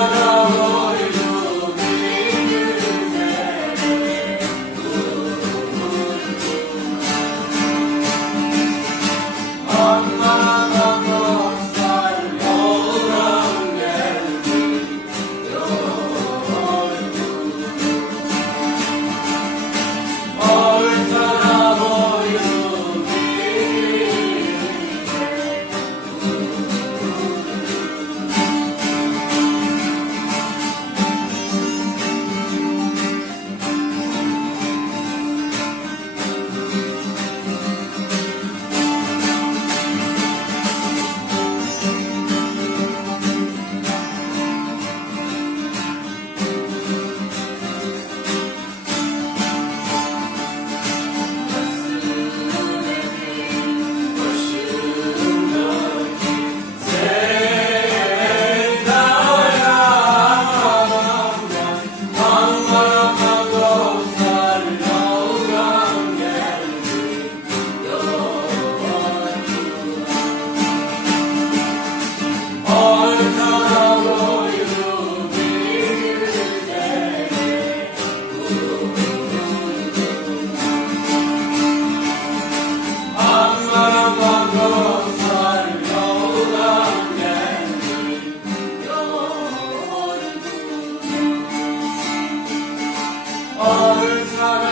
no Sarah.